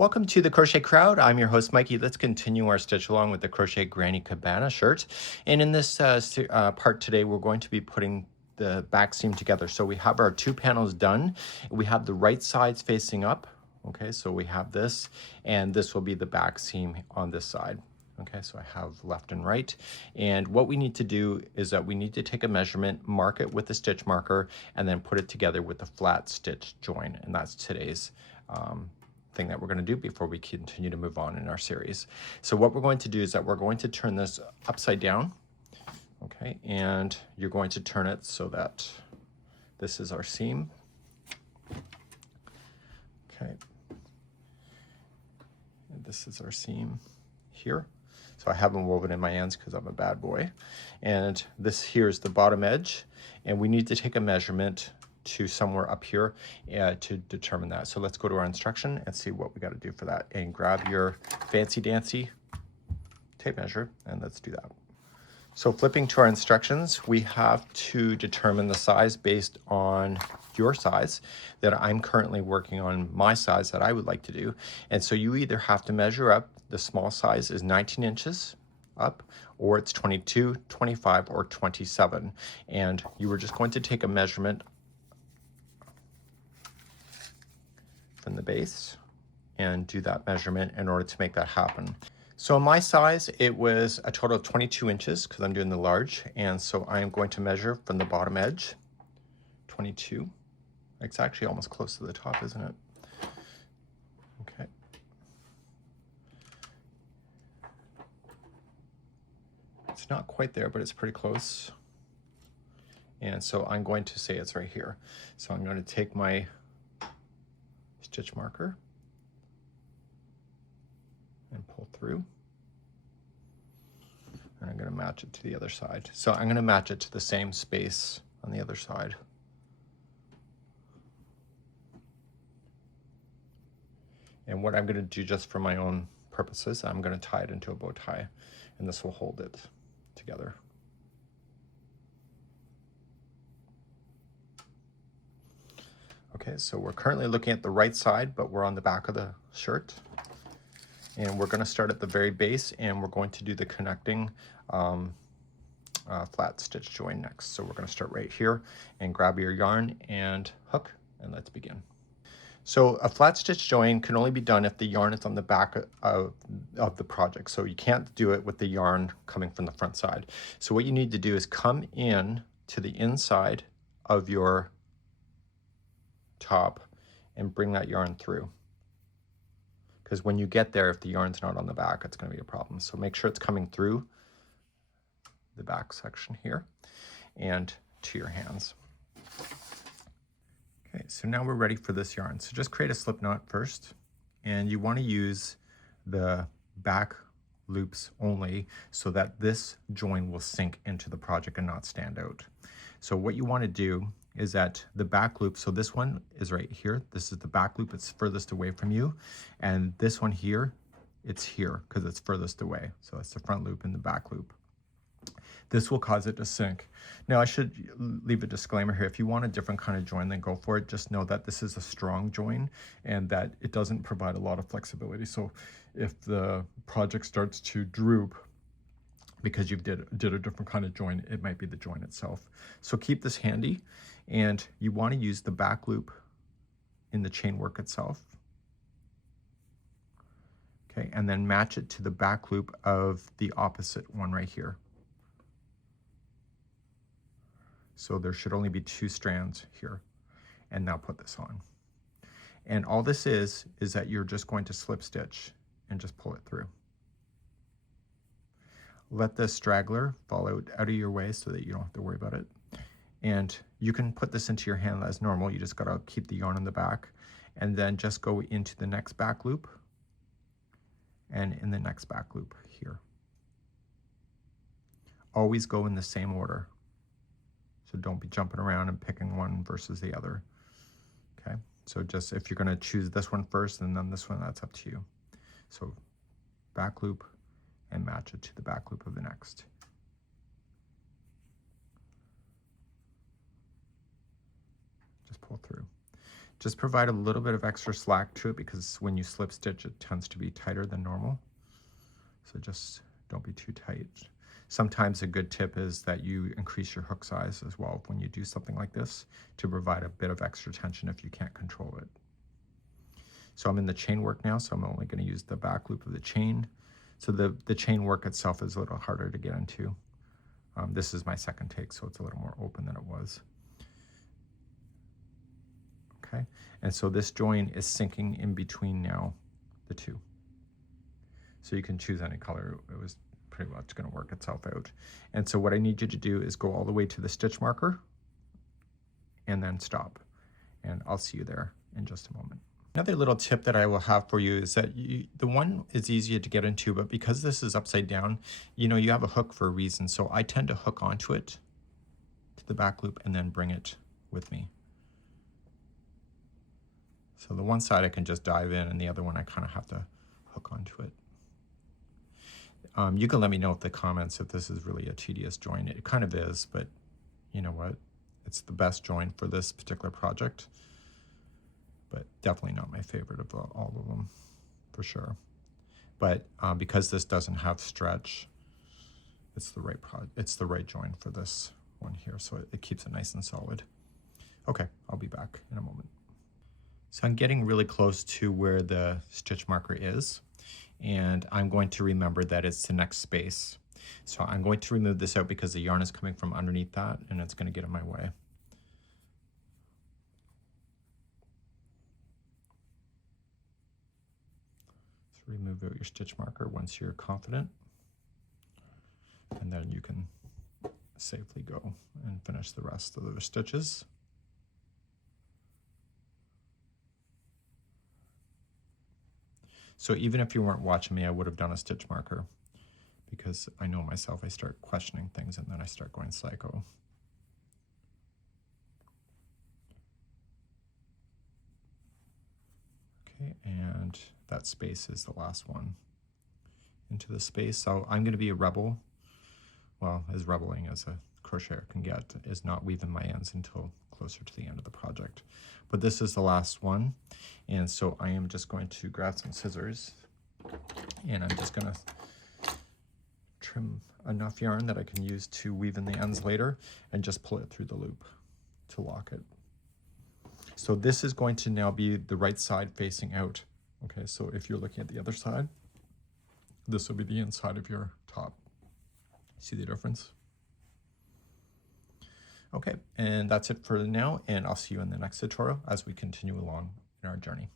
Welcome to the Crochet Crowd. I'm your host, Mikey. Let's continue our stitch along with the Crochet Granny Cabana shirt. And in this part today, we're going to be putting the back seam together. So we have our two panels done. We have the right sides facing up. Okay, so we have this, and this will be the back seam on this side. Okay, so I have left and right. And what we need to do is that we need to take a measurement, mark it with the stitch marker, and then put it together with the flat stitch join. And that's today's thing that we're going to do before we continue to move on in our series. So what we're going to do is that we're going to turn this upside down. Okay, and you're going to turn it so that this is our seam. Okay. And this is our seam here. So I haven't woven in my ends because I'm a bad boy. And this here is the bottom edge. And we need to take a measurement to somewhere up here to determine that. So let's go to our instruction and see what we got to do for that. And grab your fancy dancy tape measure and let's do that. So flipping to our instructions, we have to determine the size based on your size. That I'm currently working on my size that I would like to do. And so you either have to measure up, the small size is 19 inches up, or it's 22, 25, or 27. And you were just going to take a measurement from the base and do that measurement in order to make that happen. So in my size, it was a total of 22 inches because I'm doing the large. And so I'm going to measure from the bottom edge, 22. It's actually almost close to the top, isn't it? Okay. It's not quite there, but it's pretty close. And so I'm going to say it's right here. So I'm going to take my stitch marker and pull through. And I'm going to match it to the other side. So I'm going to match it to the same space on the other side. And what I'm going to do just for my own purposes, I'm going to tie it into a bow tie, and this will hold it together. Okay, so we're currently looking at the right side, but we're on the back of the shirt. And we're going to start at the very base, and we're going to do the connecting flat stitch join next. So we're going to start right here and grab your yarn and hook, and let's begin. So a flat stitch join can only be done if the yarn is on the back of the project. So you can't do it with the yarn coming from the front side. So what you need to do is come in to the inside of your top and bring that yarn through. Because when you get there, if the yarn's not on the back, it's going to be a problem. So make sure it's coming through the back section here and to your hands. Okay, so now we're ready for this yarn. So just create a slip knot first, and you want to use the back loops only so that this join will sink into the project and not stand out. So what you want to do is that the back loop, so this one is right here. This is the back loop, it's furthest away from you. And this one here, it's here because it's furthest away. So that's the front loop and the back loop. This will cause it to sink. Now I should leave a disclaimer here. If you want a different kind of join, then go for it. Just know that this is a strong join and that it doesn't provide a lot of flexibility. So if the project starts to droop because you did a different kind of join, it might be the join itself. So keep this handy, and you want to use the back loop in the chain work itself. Okay, and then match it to the back loop of the opposite one right here. So there should only be 2 strands here. And now put this on. And all this is that you're just going to slip stitch and just pull it through. Let the straggler fall out of your way so that you don't have to worry about it. And you can put this into your hand as normal. You just got to keep the yarn on the back, and then just go into the next back loop and in the next back loop here. Always go in the same order. So don't be jumping around and picking one versus the other. Okay, so just if you're going to choose this one first and then this one, that's up to you. So back loop and match it to the back loop of the next. Just pull through. Just provide a little bit of extra slack to it because when you slip stitch, it tends to be tighter than normal. So just don't be too tight. Sometimes a good tip is that you increase your hook size as well when you do something like this to provide a bit of extra tension if you can't control it. So I'm in the chain work now, so I'm only going to use the back loop of the chain. So the chain work itself is a little harder to get into. This is my second take, so it's a little more open than it was. Okay, and so this join is sinking in between now the two. So you can choose any color. It was pretty much going to work itself out. And so what I need you to do is go all the way to the stitch marker and then stop. And I'll see you there in just a moment. Another little tip that I will have for you is that the one is easier to get into, but because this is upside down, you know, you have a hook for a reason. So I tend to hook onto it to the back loop and then bring it with me. So the one side I can just dive in and the other one I kind of have to hook onto it. You can let me know in the comments if this is really a tedious join. It kind of is, but you know what? It's the best join for this particular project, but definitely not my favorite of all of them, for sure. But because this doesn't have stretch, it's the right join for this one here, so it keeps it nice and solid. Okay, I'll be back in a moment. So I'm getting really close to where the stitch marker is, and I'm going to remember that it's the next space. So I'm going to remove this out because the yarn is coming from underneath that and it's going to get in my way. So remove out your stitch marker once you're confident, and then you can safely go and finish the rest of the stitches. So even if you weren't watching me, I would have done a stitch marker because I know myself, I start questioning things and then I start going psycho. Okay, and that space is the last one into the space. So I'm going to be a rebel. Well, as rebelling as a crocheter can get, is not weaving my ends until closer to the end of the project. But this is the last one, and so I am just going to grab some scissors and I'm just going to trim enough yarn that I can use to weave in the ends later and just pull it through the loop to lock it. So this is going to now be the right side facing out. Okay, so if you're looking at the other side, this will be the inside of your top. See the difference? Okay, and that's it for now, and I'll see you in the next tutorial as we continue along in our journey.